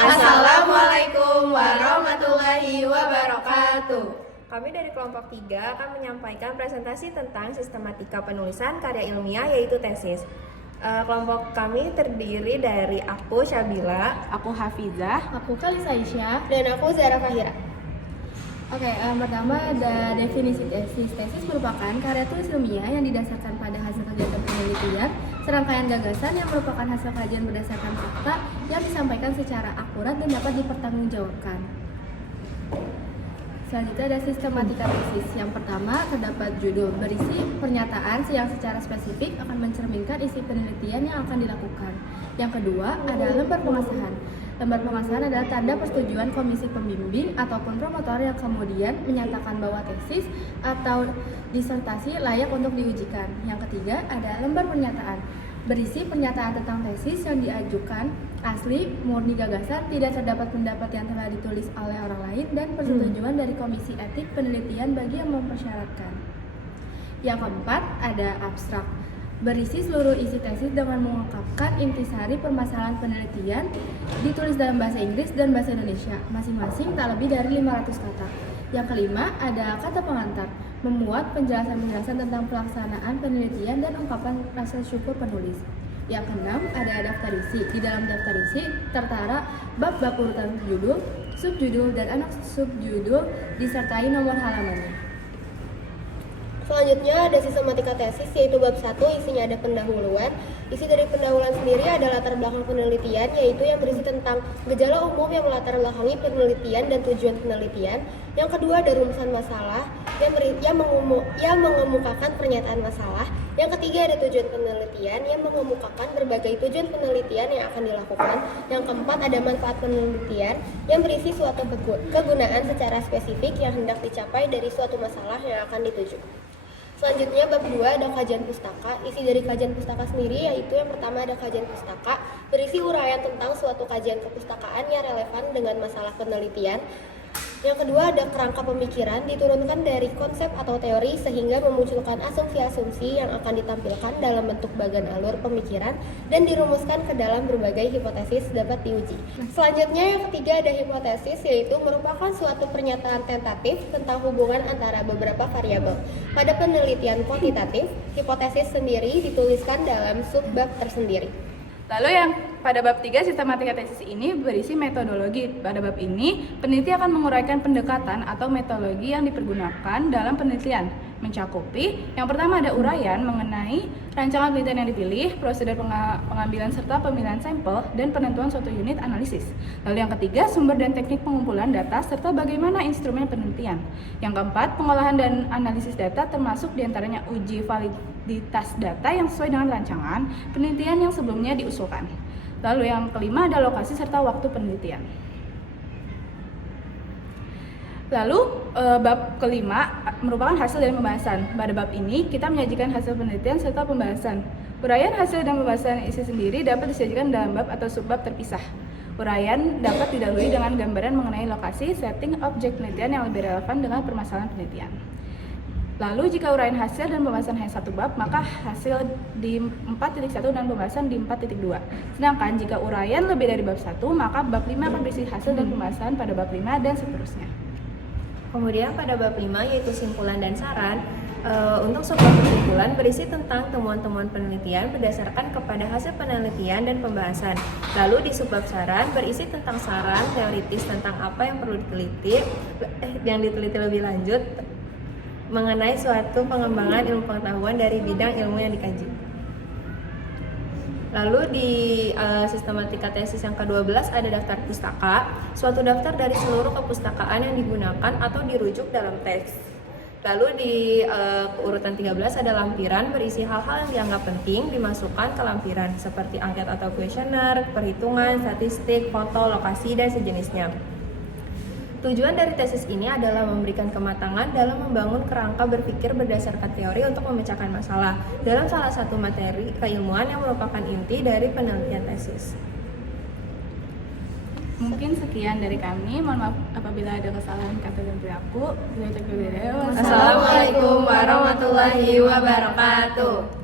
Assalamualaikum warahmatullahi wabarakatuh. Kami dari kelompok 3 akan menyampaikan presentasi tentang sistematika penulisan karya ilmiah yaitu tesis. Kelompok kami terdiri dari aku Syabila, Aku Hafizah, Aku Kalisa Aisyah. Dan aku Zara Fahira. Pertama ada definisi tesis. Tesis merupakan karya tulis ilmiah yang didasarkan pada hasil kegiatan penelitian, serangkaian gagasan yang merupakan hasil kajian berdasarkan fakta yang disampaikan secara akurat dan dapat dipertanggungjawabkan. Selanjutnya ada sistematika tesis. Yang pertama terdapat judul, berisi pernyataan yang secara spesifik akan mencerminkan isi penelitian yang akan dilakukan. Yang kedua ada lembar pengesahan. Lembar pengesahan adalah tanda persetujuan komisi pembimbing ataupun promotor yang kemudian menyatakan bahwa tesis atau disertasi layak untuk diujikan. Yang ketiga ada lembar pernyataan. Berisi pernyataan tentang tesis yang diajukan asli, murni gagasan, tidak terdapat pendapat yang telah ditulis oleh orang lain, dan persetujuan dari komisi etik penelitian bagi yang mempersyaratkan. Yang keempat ada abstrak. Berisi seluruh isi tesis dengan mengungkapkan intisari permasalahan penelitian, ditulis dalam bahasa Inggris dan bahasa Indonesia, masing-masing tak lebih dari 500 kata. Yang kelima ada kata pengantar, memuat penjelasan-penjelasan tentang pelaksanaan penelitian dan ungkapan rasa syukur penulis. Yang keenam ada daftar isi. Di dalam daftar isi tertera bab-bab urutan judul, subjudul, dan anak subjudul disertai nomor halamannya. Selanjutnya ada sistematika tesis, yaitu bab 1, isinya ada pendahuluan. Isi dari pendahuluan sendiri ada latar belakang penelitian, yaitu yang berisi tentang gejala umum yang melatar belakangi penelitian dan tujuan penelitian. Yang kedua ada rumusan masalah yang mengemukakan pernyataan masalah. Yang ketiga ada tujuan penelitian yang mengemukakan berbagai tujuan penelitian yang akan dilakukan. Yang keempat ada manfaat penelitian yang berisi suatu kegunaan secara spesifik yang hendak dicapai dari suatu masalah yang akan dituju. Selanjutnya bab 2 ada kajian pustaka. Isi dari kajian pustaka sendiri yaitu yang pertama ada kajian pustaka, berisi uraian tentang suatu kajian kepustakaan yang relevan dengan masalah penelitian. Yang kedua ada kerangka pemikiran, diturunkan dari konsep atau teori sehingga memunculkan asumsi-asumsi yang akan ditampilkan dalam bentuk bagan alur pemikiran dan dirumuskan ke dalam berbagai hipotesis dapat diuji. Selanjutnya yang ketiga ada hipotesis, yaitu merupakan suatu pernyataan tentatif tentang hubungan antara beberapa variabel. Pada penelitian kuantitatif, hipotesis sendiri dituliskan dalam subbab tersendiri. Lalu yang pada bab 3 sistematika tesis ini berisi metodologi. Pada bab ini, peneliti akan menguraikan pendekatan atau metodologi yang dipergunakan dalam penelitian. Mencakupi, yang pertama ada uraian mengenai rancangan penelitian yang dipilih, prosedur pengambilan serta pemilihan sampel, dan penentuan suatu unit analisis. Lalu yang ketiga, sumber dan teknik pengumpulan data serta bagaimana instrumen penelitian. Yang keempat, pengolahan dan analisis data termasuk diantaranya uji validitas data yang sesuai dengan rancangan penelitian yang sebelumnya diusulkan. Lalu yang kelima ada lokasi serta waktu penelitian. Lalu bab kelima merupakan hasil dari pembahasan. Pada bab ini kita menyajikan hasil penelitian serta pembahasan. Uraian hasil dan pembahasan isi sendiri dapat disajikan dalam bab atau subbab terpisah. Uraian dapat didahului dengan gambaran mengenai lokasi, setting, objek penelitian yang lebih relevan dengan permasalahan penelitian. Lalu jika uraian hasil dan pembahasan hanya satu bab, maka hasil di 4.1 dan pembahasan di 4.2. Sedangkan jika uraian lebih dari bab 1, maka bab 5 akan berisi hasil dan pembahasan pada bab 5 dan seterusnya. Kemudian pada bab 5 yaitu simpulan dan saran. Untuk subbab kesimpulan berisi tentang temuan-temuan penelitian berdasarkan kepada hasil penelitian dan pembahasan. Lalu di subbab saran berisi tentang saran teoritis tentang apa yang perlu diteliti lebih lanjut mengenai suatu pengembangan ilmu pengetahuan dari bidang ilmu yang dikaji. Lalu di sistematika tesis yang ke-12 ada daftar pustaka, suatu daftar dari seluruh kepustakaan yang digunakan atau dirujuk dalam teks. Lalu di urutan 13 ada lampiran berisi hal-hal yang dianggap penting dimasukkan ke lampiran seperti angket atau kuesioner, perhitungan, statistik, foto, lokasi, dan sejenisnya. Tujuan dari tesis ini adalah memberikan kematangan dalam membangun kerangka berpikir berdasarkan teori untuk memecahkan masalah dalam salah satu materi keilmuan yang merupakan inti dari penelitian tesis. Mungkin sekian dari kami. Mohon maaf apabila ada kesalahan kata dan perilaku. Assalamualaikum warahmatullahi wabarakatuh.